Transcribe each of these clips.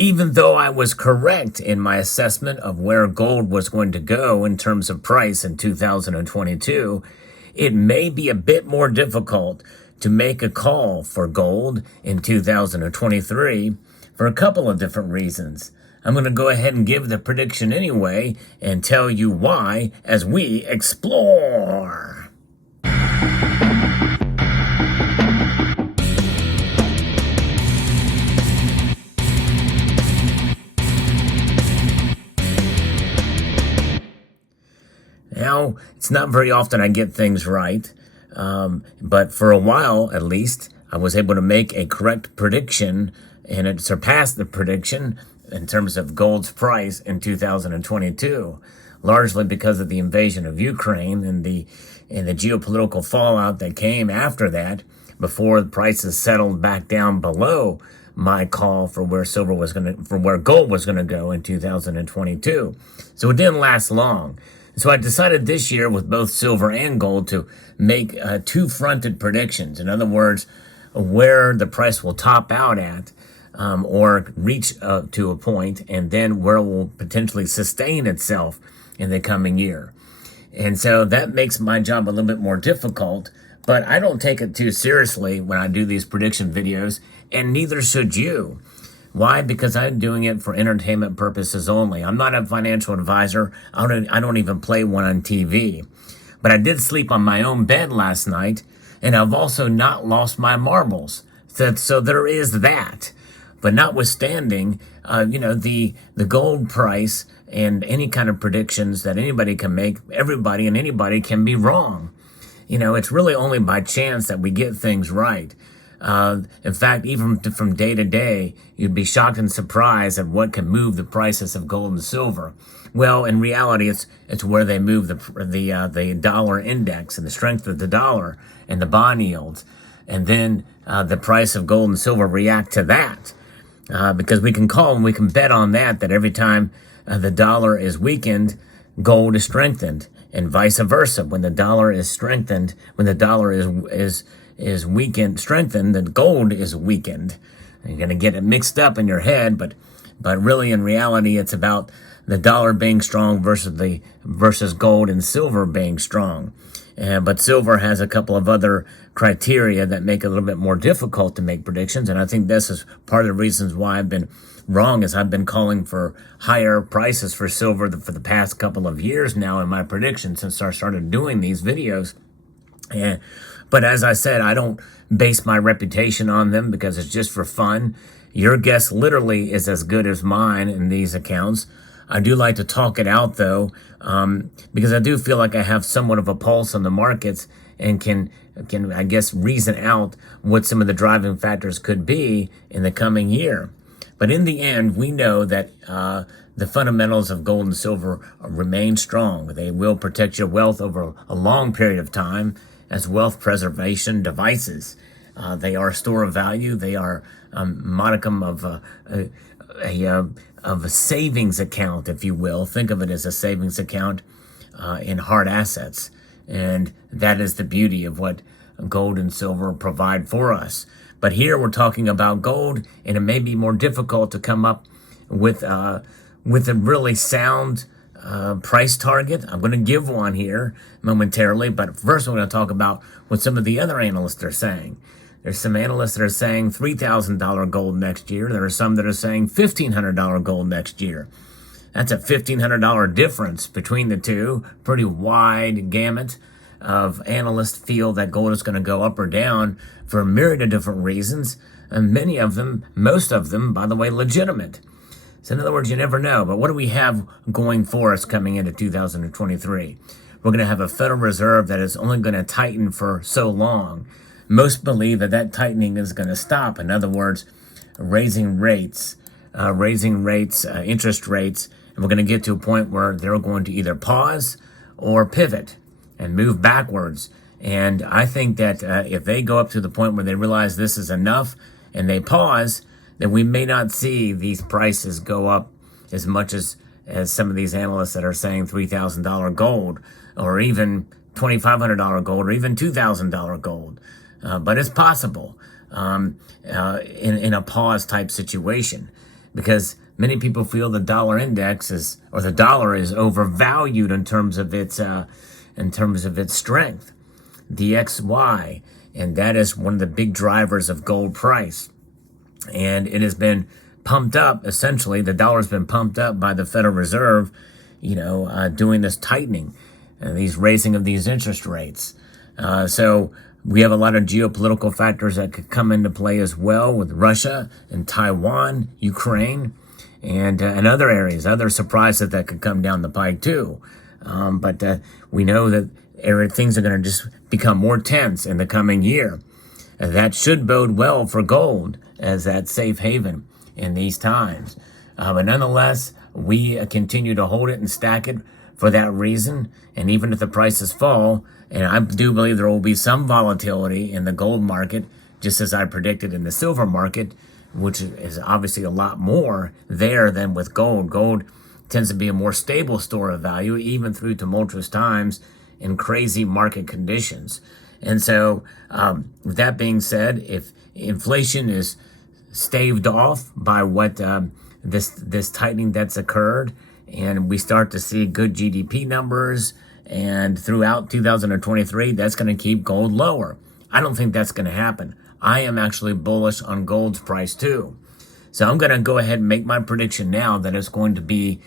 Even though I was correct in my assessment of where gold was going to go in terms of price in 2022, it may be a bit more difficult to make a call for gold in 2023 for a couple of different reasons. I'm going to go ahead and give the prediction anyway and tell you why as we explore. Now, it's not very often I get things right, but for a while, at least, I was able to make a correct prediction, and it surpassed the prediction in terms of gold's price in 2022, largely because of the invasion of Ukraine and the geopolitical fallout that came after that, before the prices settled back down below my call for where gold was gonna go in 2022. So it didn't last long. So I decided this year with both silver and gold to make two-fronted predictions. In other words, where the price will top out at or reach to a point, and then where it will potentially sustain itself in the coming year. And so that makes my job a little bit more difficult, but I don't take it too seriously when I do these prediction videos, and neither should you. Why? Because I'm doing it for entertainment purposes only. I'm not a financial advisor. I don't even play one on TV. But I did sleep on my own bed last night, and I've also not lost my marbles. So there is that. But notwithstanding, the gold price and any kind of predictions that anybody can make, everybody and anybody can be wrong. It's really only by chance that we get things right. In fact, even from day to day, you'd be shocked and surprised at what can move the prices of gold and silver. Well, in reality, it's where they move the dollar index and the strength of the dollar and the bond yields, and then the price of gold and silver react to that, because we can call and we can bet on that every time the dollar is weakened, gold is strengthened, and vice versa. When the dollar is strengthened, when the dollar is strengthened, then gold is weakened. You're going to get it mixed up in your head, but really in reality, it's about the dollar being strong versus gold and silver being strong. But silver has a couple of other criteria that make it a little bit more difficult to make predictions, and I think this is part of the reasons why I've been wrong, is I've been calling for higher prices for silver for the past couple of years now in my predictions since I started doing these videos. But as I said, I don't base my reputation on them because it's just for fun. Your guess literally is as good as mine in these accounts. I do like to talk it out, though, because I do feel like I have somewhat of a pulse on the markets and can I guess, reason out what some of the driving factors could be in the coming year. But in the end, we know that the fundamentals of gold and silver remain strong. They will protect your wealth over a long period of time as wealth preservation devices. They are a store of value. They are a modicum of a savings account, if you will. Think of it as a savings account in hard assets. And that is the beauty of what gold and silver provide for us. But here we're talking about gold, and it may be more difficult to come up with a really sound price target. I'm going to give one here momentarily, but first I'm going to talk about what some of the other analysts are saying. There's some analysts that are saying $3,000 gold next year. There are some that are saying $1,500 gold next year. That's a $1,500 difference between the two. Pretty wide gamut of analysts feel that gold is going to go up or down for a myriad of different reasons, and most of them, by the way, legitimate. So in other words, you never know. But what do we have going for us coming into 2023? We're going to have a Federal Reserve that is only going to tighten for so long. Most believe that tightening is going to stop. In other words, raising rates, interest rates, and we're going to get to a point where they're going to either pause or pivot and move backwards. And I think that if they go up to the point where they realize this is enough and they pause, then we may not see these prices go up as much as some of these analysts that are saying $3,000 gold, or even $2,500 gold, or even $2,000 gold. But it's possible in a pause type situation. because many people feel the dollar index is, or the dollar is overvalued in terms of its strength, DXY, and that is one of the big drivers of gold price. And it has been pumped up. Essentially, the dollar's been pumped up by the Federal Reserve, doing this tightening, these raising of these interest rates. So we have a lot of geopolitical factors that could come into play as well, with Russia and Taiwan, Ukraine, and other areas, other surprises that could come down the pike too. But we know that things are going to just become more tense in the coming year. That should bode well for gold as that safe haven in these times. But nonetheless, we continue to hold it and stack it for that reason. And even if the prices fall, and I do believe there will be some volatility in the gold market, just as I predicted in the silver market, which is obviously a lot more there than with gold. Gold tends to be a more stable store of value, even through tumultuous times and crazy market conditions. And so, with that being said, if inflation is staved off by what this tightening that's occurred, and we start to see good GDP numbers, and throughout 2023, that's going to keep gold lower. I don't think that's going to happen. I am actually bullish on gold's price too. So I'm going to go ahead and make my prediction now that it's going to be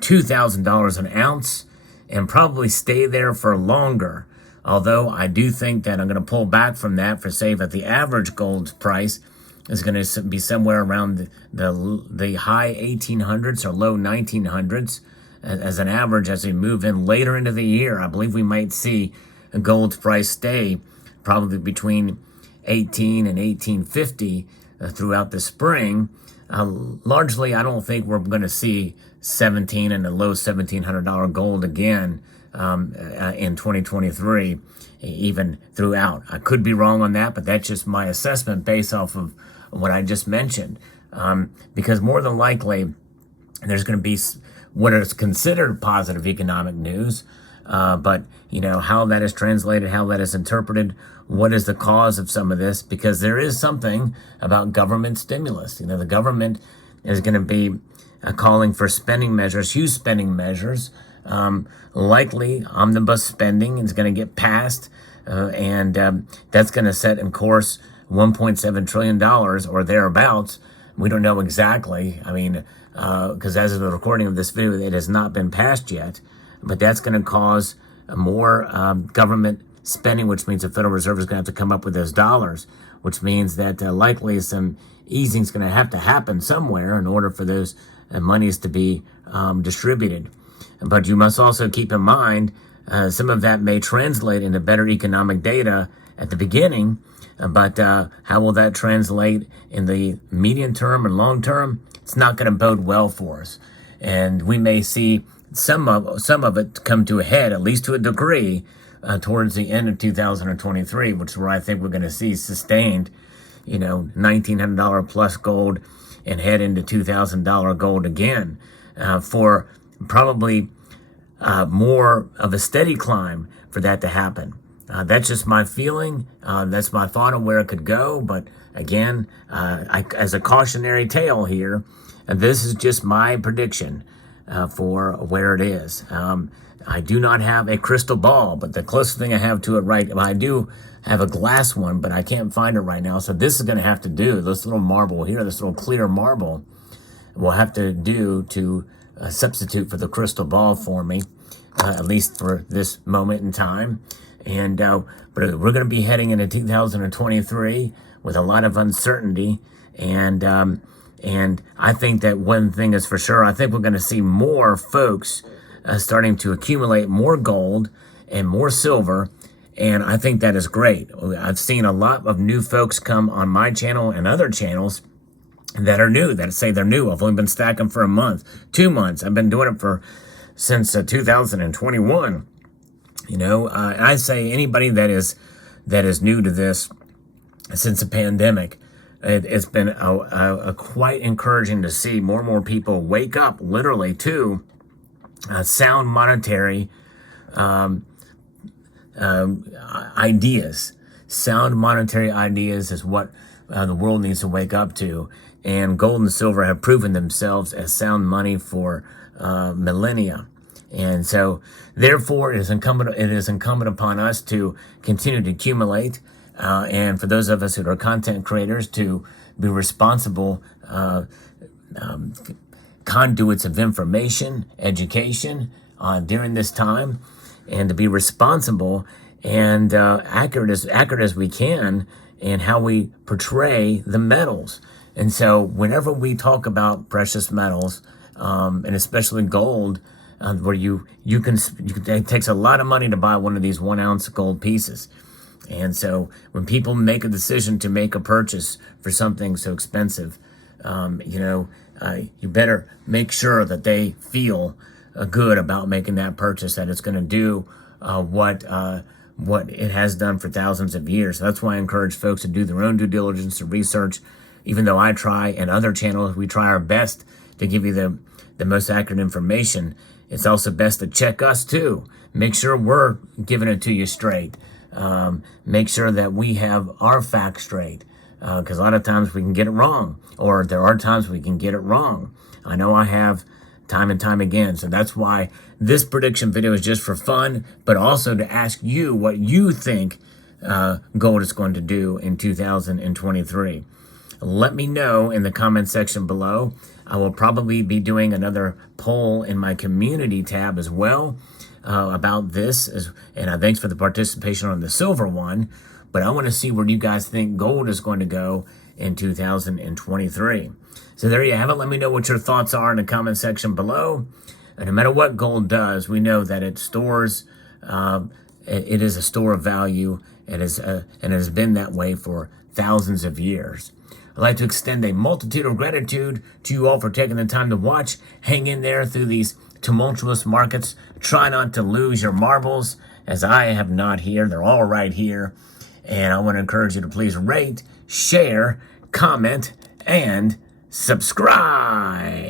$2,000 an ounce and probably stay there for longer. Although I do think that I'm going to pull back from that for say that the average gold price is going to be somewhere around the high 1800s or low 1900s as an average as we move in later into the year. I believe we might see a gold price stay probably between 18 and 1850 throughout the spring. Largely, I don't think we're going to see 17 and a low $1,700 gold again in 2023, even throughout. I could be wrong on that, but that's just my assessment based off of what I just mentioned. Because more than likely, there's going to be what is considered positive economic news, but how that is translated, how that is interpreted, what is the cause of some of this? Because there is something about government stimulus. The government is going to be calling for spending measures, huge spending measures. Likely omnibus spending is going to get passed, and that's going to set in course $1.7 trillion or thereabouts. We don't know exactly. I mean, because as of the recording of this video, it has not been passed yet. But that's going to cause more government spending, which means the Federal Reserve is going to have to come up with those dollars, which means that likely some easing is going to have to happen somewhere in order for those monies to be distributed. But you must also keep in mind some of that may translate into better economic data at the beginning, but how will that translate in the medium term and long term? It's not going to bode well for us. And we may see some of it come to a head, at least to a degree, towards the end of 2023, which is where I think we're going to see sustained, $1,900 plus gold and head into $2,000 gold again for probably more of a steady climb for that to happen. That's just my feeling. That's my thought on where it could go. But again, as a cautionary tale here, this is just my prediction for where it is. I do not have a crystal ball, but the closest thing I have to it I do have a glass one, but I can't find it right now. So this is going to have to do, this little marble here, this little clear marble will have to do to substitute for the crystal ball for me, at least for this moment in time. And but we're going to be heading into 2023 with a lot of uncertainty. And I think that one thing is for sure, I think we're going to see more folks starting to accumulate more gold and more silver. And I think that is great. I've seen a lot of new folks come on my channel and other channels that are new, that say they're new. I've only been stacking for a month, 2 months. I've been doing it since 2021. I say anybody that is new to this since the pandemic, it's been a quite encouraging to see more and more people wake up literally to sound monetary ideas. Sound monetary ideas is what the world needs to wake up to. and gold and silver have proven themselves as sound money for millennia. And so, therefore, it is incumbent upon us to continue to accumulate, and for those of us who are content creators, to be responsible conduits of information, education during this time, and to be responsible and accurate as we can in how we portray the metals. And so, whenever we talk about precious metals, and especially gold, where it takes a lot of money to buy one of these 1 ounce gold pieces. And so when people make a decision to make a purchase for something so expensive, you better make sure that they feel good about making that purchase, that it's going to do what it has done for thousands of years. So that's why I encourage folks to do their own due diligence, to research. Even though I try, and other channels, we try our best to give you the most accurate information, it's also best to check us too. Make sure we're giving it to you straight. Make sure that we have our facts straight, because a lot of times we can get it wrong, or there are times we can get it wrong. I know I have time and time again. So that's why this prediction video is just for fun, but also to ask you what you think gold is going to do in 2023. Let me know in the comment section below. I will probably be doing another poll in my community tab as well about this. And thanks for the participation on the silver one. But I want to see where you guys think gold is going to go in 2023. So there you have it. Let me know what your thoughts are in the comment section below. And no matter what gold does, we know that it stores, it is a store of value. It has been that way for thousands of years. I'd like to extend a multitude of gratitude to you all for taking the time to watch. Hang in there through these tumultuous markets. Try not to lose your marbles, as I have not here. They're all right here. And I want to encourage you to please rate, share, comment, and subscribe.